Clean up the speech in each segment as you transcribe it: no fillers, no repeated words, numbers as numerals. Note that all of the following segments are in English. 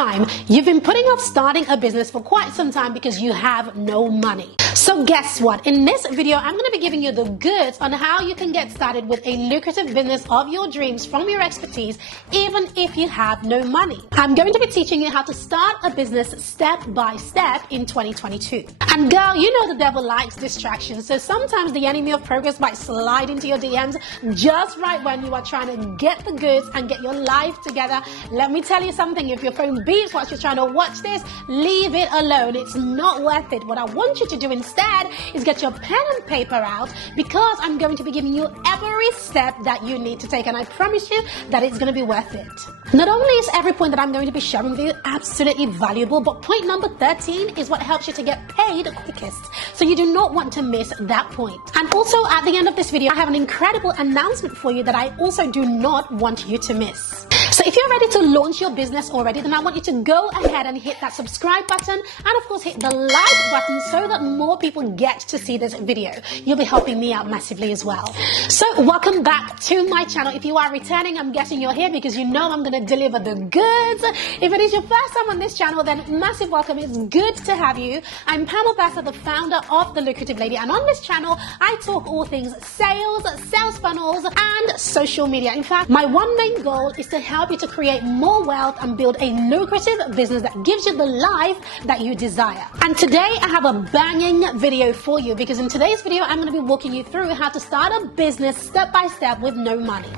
time, you've been putting off starting a business for quite some time because you have no money. So guess what? In this video, I'm going to be giving you the goods on how you can get started with a lucrative business of your dreams from your expertise, even if you have no money. I'm going to be teaching you how to start a business step by step in 2022. And girl, you know the devil likes distractions, so sometimes the enemy of progress might slide into your DMs just right when you are trying to get the goods and get your life together. Let me tell you something, if your phone beeps whilst you're trying to watch this, leave it alone. It's not worth it. What I want you to do instead is get your pen and paper out, because I'm going to be giving you every step that you need to take, and I promise you that it's going to be worth it. Not only is every point that I'm going to be sharing with you absolutely valuable, but point number 13 is what helps you to get paid quickest. So you do not want to miss that point. And also at the end of this video, I have an incredible announcement for you that I also do not want you to miss. So if you're ready to launch your business already, then I want you to go ahead and hit that subscribe button, and of course hit the like button so that more people get to see this video. You'll be helping me out massively as well. So welcome back to my channel. If you are returning, I'm guessing you're here because you know I'm going to deliver the goods. If it is your first time on this channel, then massive welcome. It's good to have you. I'm Pamela Bassa, the founder of The Lucrative Lady, and on this channel I talk all things sales, sales funnels, and social media. In fact, my one main goal is to help you to create more wealth and build a lucrative business that gives you the life that you desire. And today I have a banging video for you, because in today's video I'm going to be walking you through how to start a business step by step with no money.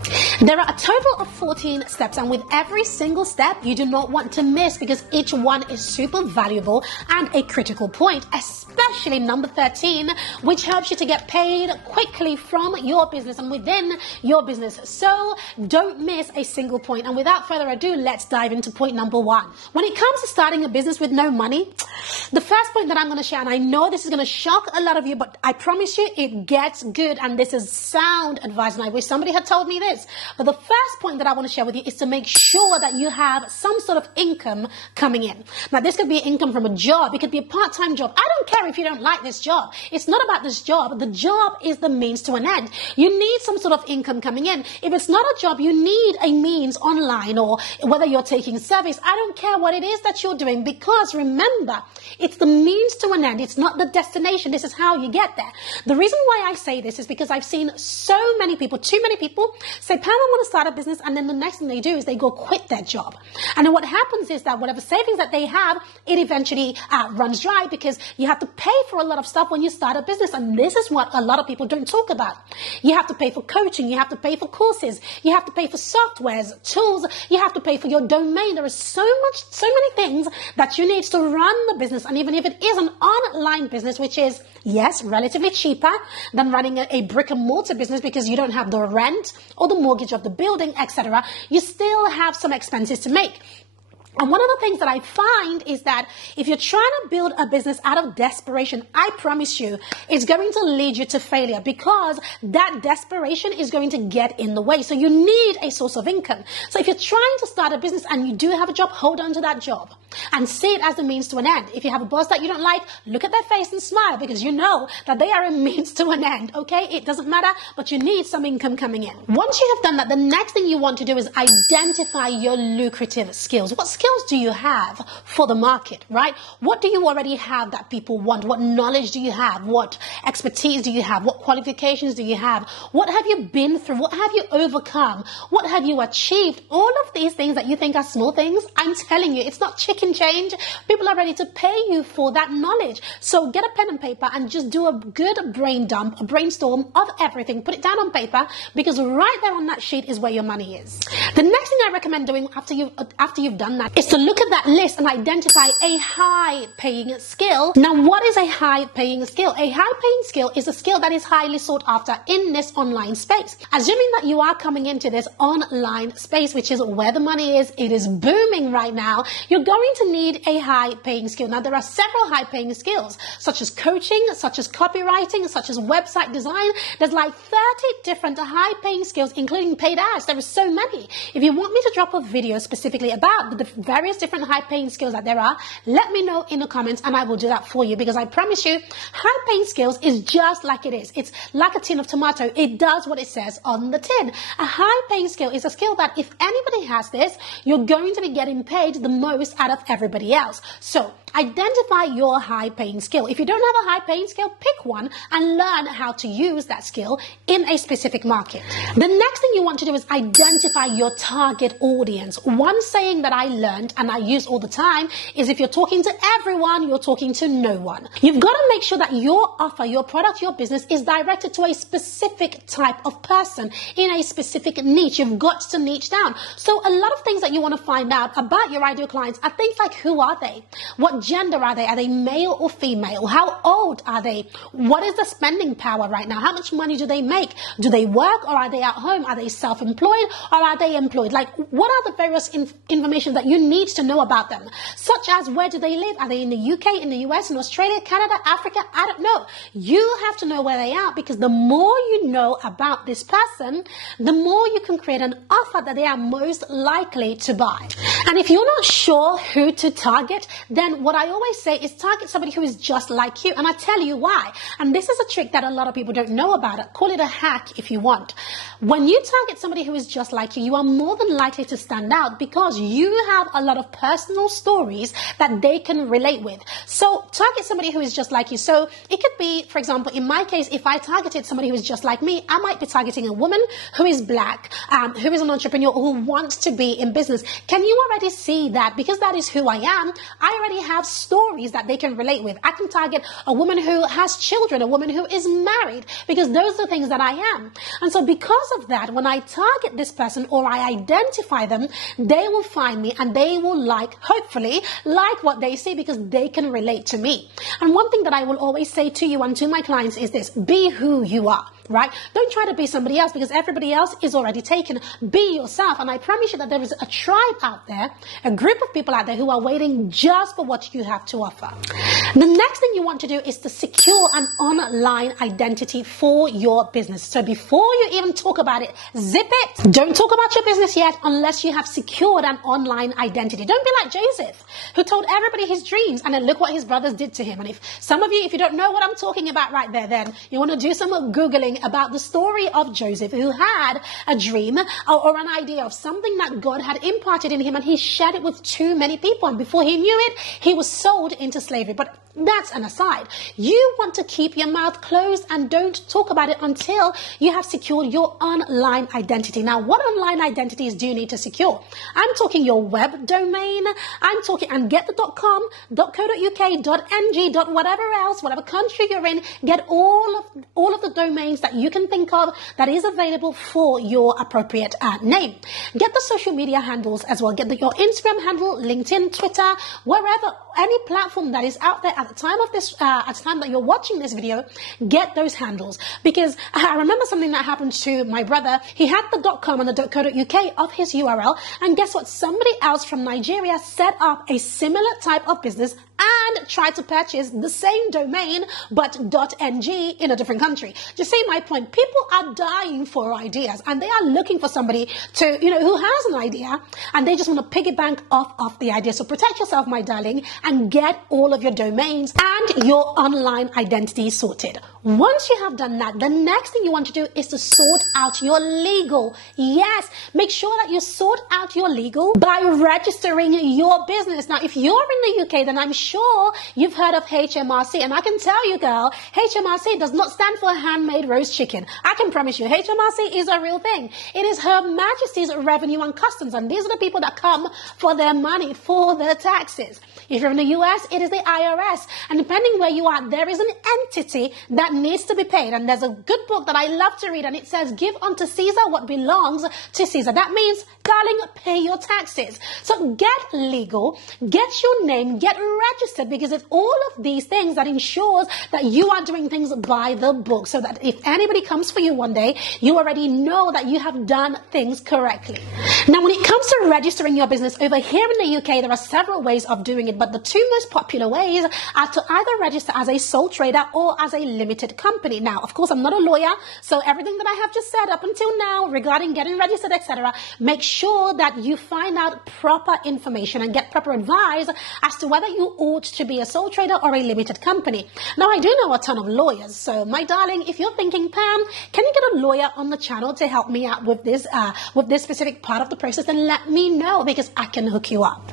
There are a total of 14 steps, and with every single step you do not want to miss, because each one is super valuable and a critical point, especially number 13, which helps you to get paid quickly from your business and within your business. So don't miss a single point. And without further ado, let's dive into point number 1. When it comes to starting a business with no money, the first point that I'm going to share, and I know this is going to shock a lot of you, but I promise you it gets good, and this is sound advice, and I wish somebody had told me this. But the first point that I want to share with you is to make sure that you have some sort of income coming in. Now, this could be income from a job. It could be a part-time job. I don't care if you don't like this job. It's not about this job. The job is the means to an end. You need some sort of income coming in. If it's not a job, you need a means online, or whether you're taking service. I don't care what it is that you're doing, because remember, it's the means to an end. It's not the destination. This is how you get there. The reason why I say this is because I've seen so many people, too many people, say, Pam, I want to start a business, and then the next thing they do is they go quit their job. And then what happens is that whatever savings that they have, it eventually runs dry, because you have to pay for a lot of stuff when you start a business. And this is what a lot of people don't talk about. You have to pay for coaching. You have to pay for courses. You have to pay for softwares, tools. You have to pay for your domain. There is so many things that you need to run the business. And even if it is an online business, which is, yes, relatively cheaper than running a brick and mortar business, because you don't have the rent or the mortgage of the building, etc., you still have some expenses to make. And one of the things that I find is that if you're trying to build a business out of desperation, I promise you, it's going to lead you to failure, because that desperation is going to get in the way. So you need a source of income. So if you're trying to start a business and you do have a job, hold on to that job and see it as a means to an end. If you have a boss that you don't like, look at their face and smile, because you know that they are a means to an end, okay? It doesn't matter, but you need some income coming in. Once you have done that, the next thing you want to do is identify your lucrative skills. What skills do you have for the market, right? What do you already have that people want? What knowledge do you have? What expertise do you have? What qualifications do you have? What have you been through? What have you overcome? What have you achieved? All of these things that you think are small things, I'm telling you, it's not chicken change. People are ready to pay you for that knowledge. So get a pen and paper and just do a good brain dump, a brainstorm of everything. Put it down on paper, because right there on that sheet is where your money is. The next thing I recommend doing after you've done that is to look at that list and identify a high-paying skill. Now, what is a high-paying skill? A high-paying skill is a skill that is highly sought after in this online space. Assuming that you are coming into this online space, which is where the money is, it is booming right now, you're going going to need a high-paying skill. Now, there are several high-paying skills, such as coaching, such as copywriting, such as website design. There's like 30 different high-paying skills, including paid ads. There are so many. If you want me to drop a video specifically about the various different high-paying skills that there are, let me know in the comments and I will do that for you, because I promise you, high-paying skills is just like it is. It's like a tin of tomato. It does what it says on the tin. A high-paying skill is a skill that if anybody has this, you're going to be getting paid the most out of everybody else. So identify your high-paying skill. If you don't have a high-paying skill, pick one and learn how to use that skill in a specific market. The next thing you want to do is identify your target audience. One saying that I learned and I use all the time is, if you're talking to everyone, you're talking to no one. You've got to make sure that your offer, your product, your business is directed to a specific type of person in a specific niche. You've got to niche down. So a lot of things that you want to find out about your ideal clients are things like, who are they? What gender are they? Are they male or female? How old are they? What is the spending power right now? How much money do they make? Do they work, or are they at home? Are they self-employed, or are they employed? Like, what are the various information that you need to know about them? Such as, where do they live? Are they in the UK, in the US, in Australia, Canada, Africa? I don't know. You have to know where they are, because the more you know about this person, the more you can create an offer that they are most likely to buy. And if you're not sure who to target, then what I always say is target somebody who is just like you. And I tell you why. And this is a trick that a lot of people don't know about it. Call it a hack if you want. When you target somebody who is just like you, you are more than likely to stand out, because you have a lot of personal stories that they can relate with. So target somebody who is just like you. So it could be, for example, in my case, if I targeted somebody who is just like me, I might be targeting a woman who is black, who is an entrepreneur, who wants to be in business. Can you already see that? Because that is who I am. I already have stories that they can relate with. I can target a woman who has children, a woman who is married, because those are things that I am. And so because of that, when I target this person or I identify them, they will find me and they will hopefully like what they see, because they can relate to me. And one thing that I will always say to you and to my clients is this: be who you are. Right? Don't try to be somebody else, because everybody else is already taken. Be yourself. And I promise you that there is a tribe out there, a group of people out there who are waiting just for what you have to offer. The next thing you want to do is to secure an online identity for your business. So before you even talk about it, zip it. Don't talk about your business yet unless you have secured an online identity. Don't be like Joseph, who told everybody his dreams, and then look what his brothers did to him. And if some of you, if you don't know what I'm talking about right there, then you want to do some Googling about the story of Joseph, who had a dream or an idea of something that God had imparted in him, and he shared it with too many people, and before he knew it, he was sold into slavery. But that's an aside. You want to keep your mouth closed and don't talk about it until you have secured your online identity. Now, what online identities do you need to secure? I'm talking your web domain. I'm talking, and get the .com, .co.uk, .ng, whatever else, whatever country you're in, get all of the domains that you can think of that is available for your appropriate name. Get the social media handles as well. Get your Instagram handle, LinkedIn, Twitter, wherever, any platform that is out there at the time of this, at the time that you're watching this video, get those handles. Because I remember something that happened to my brother. He had the .com and the .co.uk of his URL, and guess what? Somebody else from Nigeria set up a similar type of business and tried to purchase the same domain but .ng in a different country. Do you see my point? People are dying for ideas, and they are looking for somebody to, who has an idea, and they just want to piggy bank off the idea. So protect yourself, my darling, and get all of your domains and your online identity sorted. Once you have done that, the next thing you want to do is to sort out your legal. Yes, make sure that you sort out your legal by registering your business. Now, if you're in the UK, then I'm sure you've heard of HMRC. And I can tell you, girl, HMRC does not stand for handmade roast chicken. I can promise you, HMRC is a real thing. It is Her Majesty's Revenue and Customs. And these are the people that come for their money, for their taxes. If you're in the US, it is the IRS. And depending where you are, there is an entity that needs to be paid. And there's a good book that I love to read, and it says, give unto Caesar what belongs to Caesar. That means, darling, pay your taxes. So get legal, get your name, get registered, because it's all of these things that ensures that you are doing things by the book, so that if anybody comes for you one day, you already know that you have done things correctly. Now, when it comes to registering your business over here in the UK, there are several ways of doing it, but the two most popular ways are to either register as a sole trader or as a limited company. Now, of course, I'm not a lawyer, so everything that I have just said up until now regarding getting registered, etc., make sure that you find out proper information and get proper advice as to whether you ought to be a sole trader or a limited company. Now, I do know a ton of lawyers, so my darling, if you're thinking, Pam, can you get a lawyer on the channel to help me out with this specific part of the process, then let me know, because I can hook you up.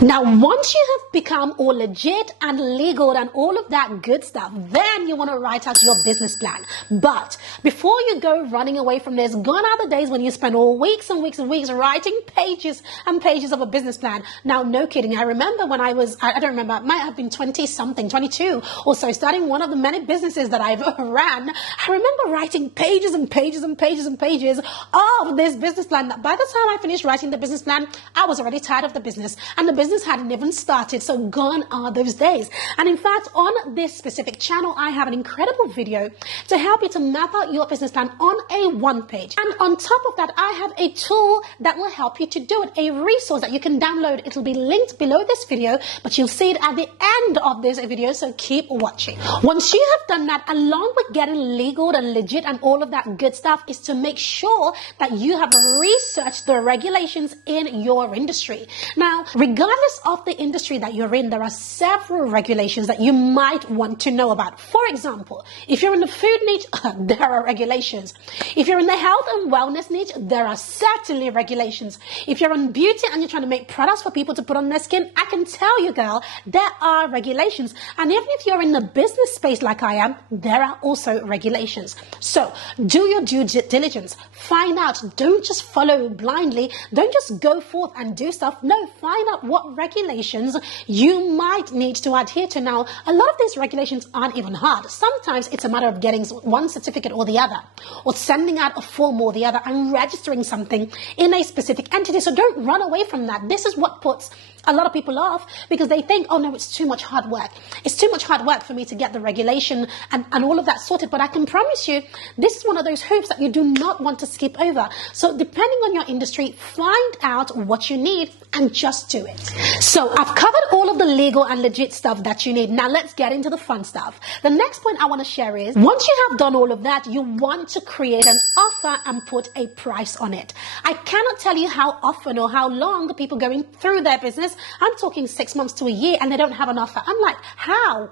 Now, once you have become all legit and legal and all of that good stuff, then you want to write out your business plan. But before you go running away from this, gone are the days when you spend all weeks and weeks and weeks writing pages and pages of a business plan. Now, no kidding. I remember when I don't remember, it might have been 20-something, 22 or so, starting one of the many businesses that I've ran. I remember writing pages and pages and pages and pages of this business plan. By the time I finished writing the business plan, I was already tired of the business, and the business hadn't even started. So gone are those days. And in fact, on this specific channel, I have an incredible video to help you to map out your business plan on a one page. And on top of that, I have a tool that will help you to do it, a resource that you can download. It'll be linked below this video, but you'll see it at the end of this video, so keep watching. Once you have done that, along with getting legal and legit and all of that good stuff, is to make sure that you have researched the regulations in your industry. Now, regardless of the industry that you're in, there are several regulations that you might want to know about. For example, if you're in the food niche, there are regulations. If you're in the health and wellness niche, there are certainly regulations. If you're in beauty and you're trying to make products for people to put on their skin, I can tell you, girl, there are regulations. And even if you're in the business space like I am, there are also regulations. So do your due diligence. Find out. Don't just follow blindly. Don't just go forth and do stuff. No, find out what regulations you might need to adhere to. Now, a lot of these regulations aren't even hard. Sometimes it's a matter of getting one certificate or the other, or sending out a form or the other and registering something in a specific entity. So don't run away from that. This is what puts a lot of people off, because they think, oh no, it's too much hard work. It's too much hard work for me to get the regulation and all of that sorted. But I can promise you, this is one of those hoops that you do not want to skip over. So depending on your industry, find out what you need and just do it. So I've covered all of the legal and legit stuff that you need. Now let's get into the fun stuff. The next point I want to share is, once you have done all of that, you want to create an offer and put a price on it. I cannot tell you how often or how long the people going through their business, I'm talking 6 months to a year, and they don't have an offer. I'm like, how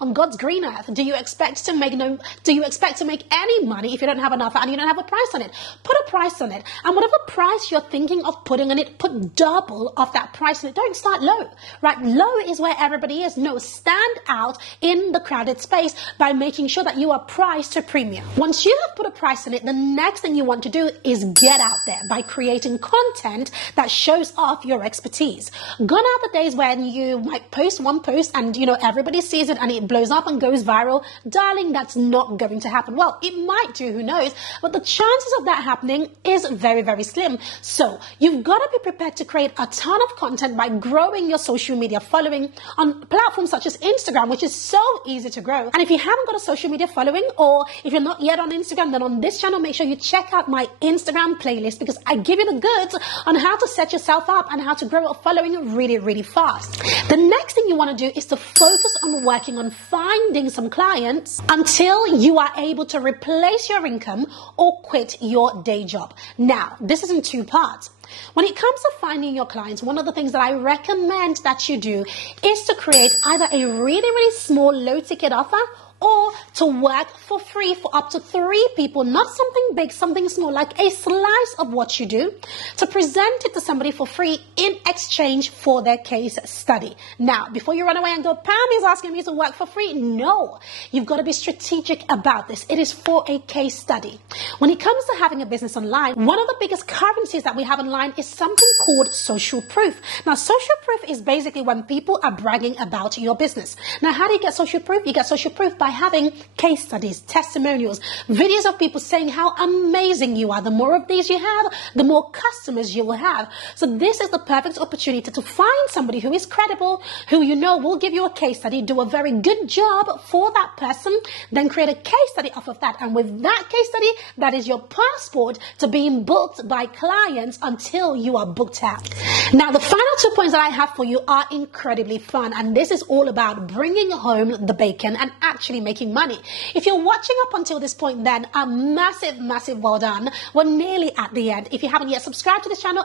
on God's green earth do you expect to make any money if you don't have an offer and you don't have a price on it? Put a price on it, and whatever price you're thinking of putting on it, put double of that price on it. Don't start low, right? Low is where everybody is. No, stand out in the crowded space by making sure that you are priced to premium. Once you have put a price on it, the next thing you want to do is get out there by creating content that shows off your expertise. Gone are the days when you might post one post and everybody sees it and it blows up and goes viral. Darling, that's not going to happen. Well, it might do, who knows, but the chances of that happening is very, very slim. So you've got to be prepared to create a ton of content by growing your social media following on platforms such as Instagram, which is so easy to grow. And if you haven't got a social media following, or if you're not yet on Instagram, then on this channel, make sure you check out my Instagram playlist, because I give you the goods on how to set yourself up and how to grow a following really, really fast. The next thing you want to do is to focus on working on finding some clients until you are able to replace your income or quit your day job. Now, this is in two parts. When it comes to finding your clients, one of the things that I recommend that you do is to create either a really, really small low ticket offer, or to work for free for up to 3 people, not something big, something small, like a slice of what you do, to present it to somebody for free in exchange for their case study. Now, before you run away and go, Pam is asking me to work for free. No, you've got to be strategic about this. It is for a case study. When it comes to having a business online, one of the biggest currencies that we have online is something called social proof. Now, social proof is basically when people are bragging about your business. Now, how do you get social proof? You get social proof by having case studies, testimonials, videos of people saying how amazing you are. The more of these you have, the more customers you will have. So this is the perfect opportunity to find somebody who is credible, who you know will give you a case study, do a very good job for that person, then create a case study off of that. And with that case study, that is your passport to being booked by clients until you are booked out. Now, the final 2 points that I have for you are incredibly fun. And this is all about bringing home the bacon and actually making money. If you're watching up until this point, then a massive well done. We're nearly at the end. If you haven't yet subscribed to this channel,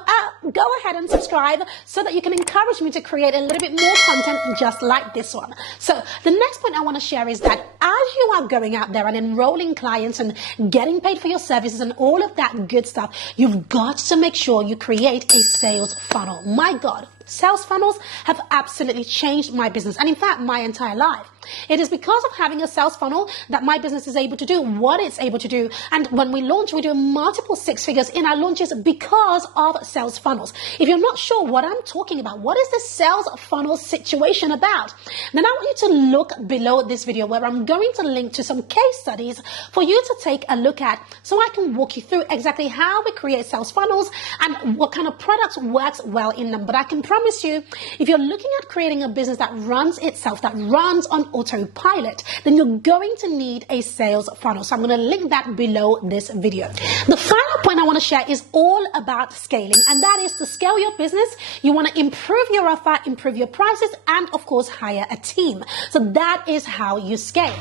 go ahead and subscribe so that you can encourage me to create a little bit more content just like this one. So the next point I want to share is that as you are going out there and enrolling clients and getting paid for your services and all of that good stuff, you've got to make sure you create a sales funnel. My God, sales funnels have absolutely changed my business and in fact my entire life. It is because of having a sales funnel that my business is able to do what it's able to do. And when we launch, we do multiple 6 figures in our launches because of sales funnels. If you're not sure what I'm talking about, what is this sales funnel situation about, then I want you to look below this video where I'm going to link to some case studies for you to take a look at so I can walk you through exactly how we create sales funnels and what kind of products works well in them. But I can promise you, if you're looking at creating a business that runs itself, that runs on autopilot, then you're going to need a sales funnel. So I'm going to link that below this video. The final point I want to share is all about scaling, and that is to scale your business. You want to improve your offer, improve your prices, and of course, hire a team. So that is how you scale.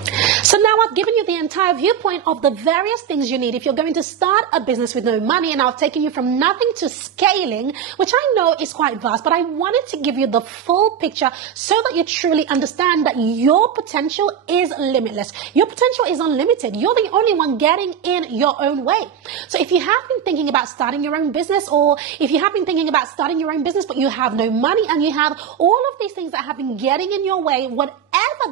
So now I've given you the entire viewpoint of the various things you need if you're going to start a business with no money, and I've taken you from nothing to scaling, which I know is quite vast, but I wanted to give you the full picture so that you truly understand that your potential is limitless. Your potential is unlimited. You're the only one getting in your own way. So if you have been thinking about starting your own business, or if you have been thinking about starting your own business, but you have no money and you have all of these things that have been getting in your way, whatever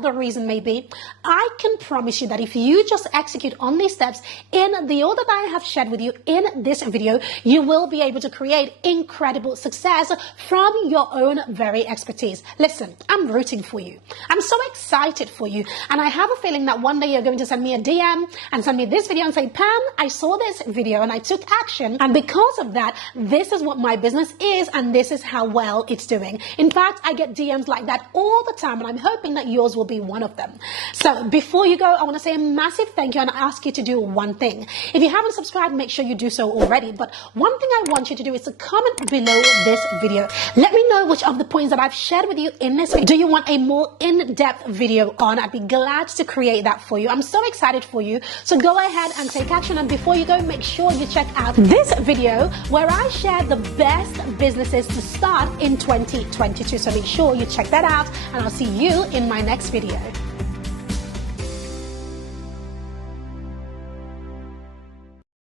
the reason may be, I can promise you that if you just execute on these steps in the order that I have shared with you in this video, you will be able to create incredible success from your own very expertise. Listen, I'm rooting for you. I'm so excited for you. And I have a feeling that one day you're going to send me a DM and send me this video and say, Pam, I saw this video and I took action. And because of that, this is what my business is and this is how well it's doing. In fact, I get DMs like that all the time and I'm hoping that yours will be one of them. So before you go, I want to say a massive thank you and ask you to do one thing. If you haven't subscribed, make sure you do so already. But one thing I want you to do is to comment below this video. Let me know which of the points that I've shared with you in this video do you want a more in-depth video on. I'd be glad to create that for you. I'm so excited for you. So go ahead and take action. And before you go, make sure you check out this video where I share the best businesses to start in 2022. So make sure you check that out and I'll see you in my next video.